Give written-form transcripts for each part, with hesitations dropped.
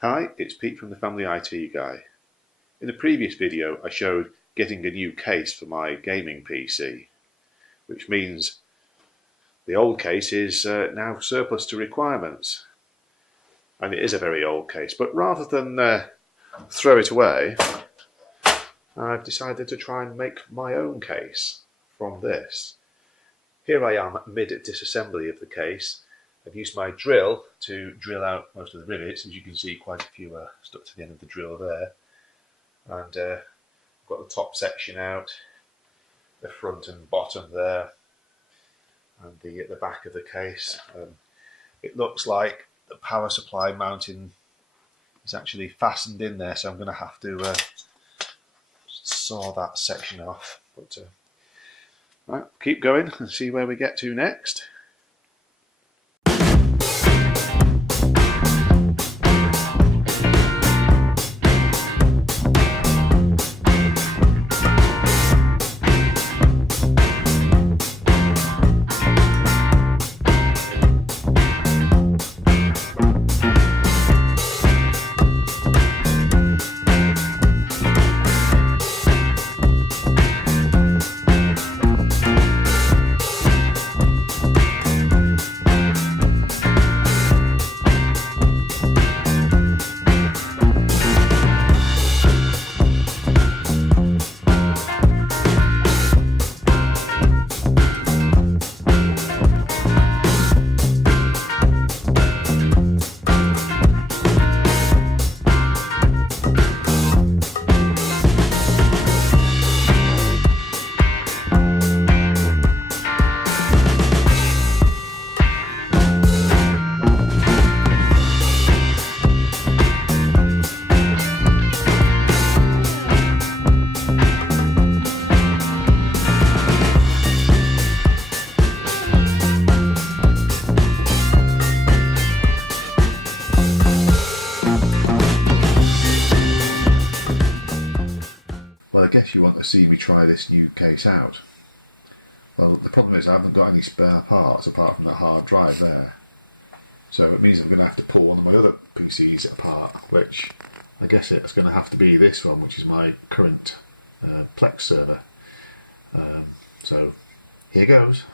Hi, it's Pete from the Family IT Guy. In a previous video I showed getting a new case for my gaming PC, which means the old case is now surplus to requirements. And it is a very old case, but rather than throw it away, I've decided to try and make my own case from this. Here I am mid-disassembly of the case. I've used my drill to drill out most of the rivets. As you can see, quite a few are stuck to the end of the drill there. And I've got the top section out, the front and bottom there, and the back of the case. It looks like the power supply mounting is actually fastened in there, so I'm going to have to saw that section off. But right, keep going and see where we get to next. Well, I guess you want to see me try this new case out. Well, the problem is I haven't got any spare parts apart from that hard drive there. So it means I'm going to have to pull one of my other PCs apart, which I guess it's going to have to be this one, which is my current Plex server. So here goes.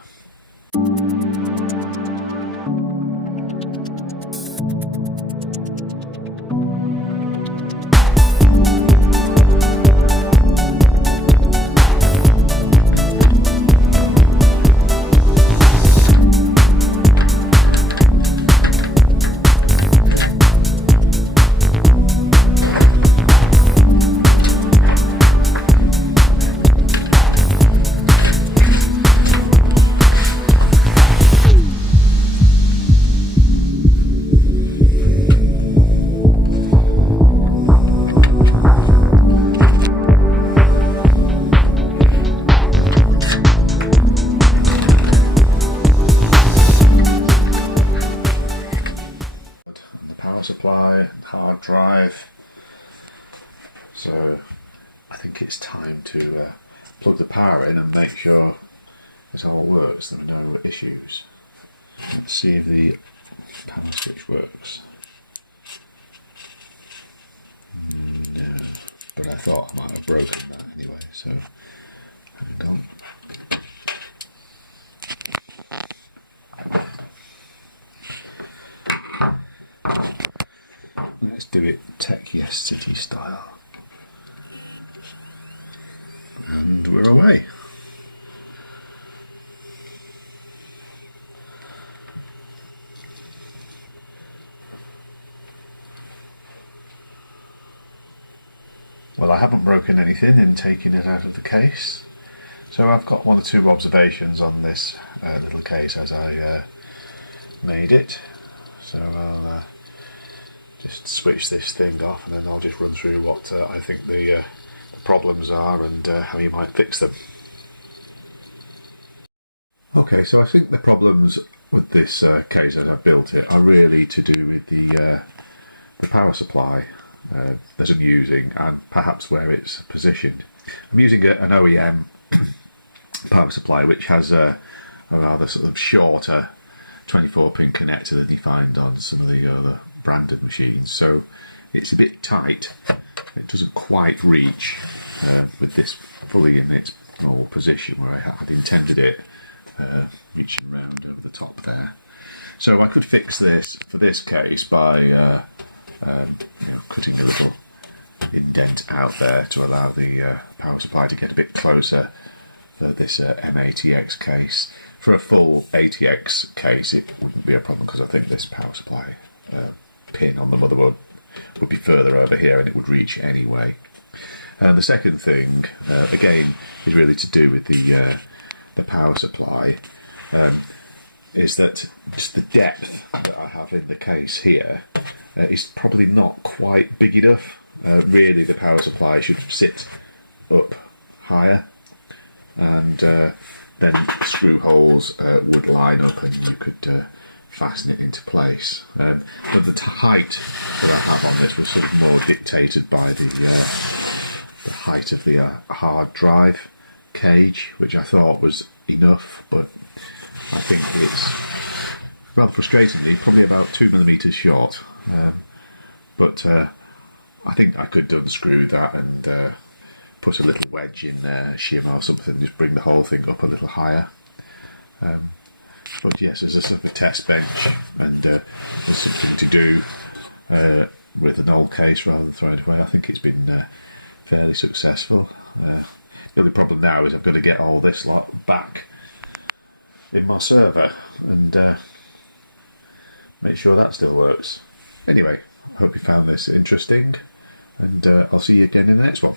Power supply and hard drive, so I think it's time to plug the power in and make sure it all works, there are no issues. Let's see if the power switch works. No, but I thought I might have broken that anyway, so hang on. Let's do it Tech Yes City style. And we're away. Well, I haven't broken anything in taking it out of the case. So I've got one or two observations on this little case as I made it. So I'll just switch this thing off and then I'll just run through what I think the problems are and how you might fix them. Okay, so I think the problems with this case as I built it are really to do with the power supply that I'm using and perhaps where it's positioned. I'm using an OEM power supply which has a rather sort of shorter 24-pin connector than you find on some of the other branded machines, so it's a bit tight. It doesn't quite reach with this fully in its normal position where I had intended it, reaching round over the top there. So I could fix this for this case by cutting a little indent out there to allow the power supply to get a bit closer for this M80X case. For a full ATX case it wouldn't be a problem, because I think this power supply pin on the motherboard would be further over here and it would reach anyway. The second thing, again, is really to do with the power supply, is that just the depth that I have in the case here is probably not quite big enough. Really the power supply should sit up higher, and then screw holes would line up and you could fasten it into place. But the height that I have on this was sort of more dictated by the height of the hard drive cage, which I thought was enough, but I think it's rather frustratingly probably about 2mm short. But I think I could unscrew that and put a little wedge in there, shim or something, just bring the whole thing up a little higher. But yes, as a sort of a test bench, and there's something to do with an old case rather than throwing it away, I think it's been fairly successful. The only problem now is I've got to get all this lot back in my server and make sure that still works. Anyway, I hope you found this interesting, and I'll see you again in the next one.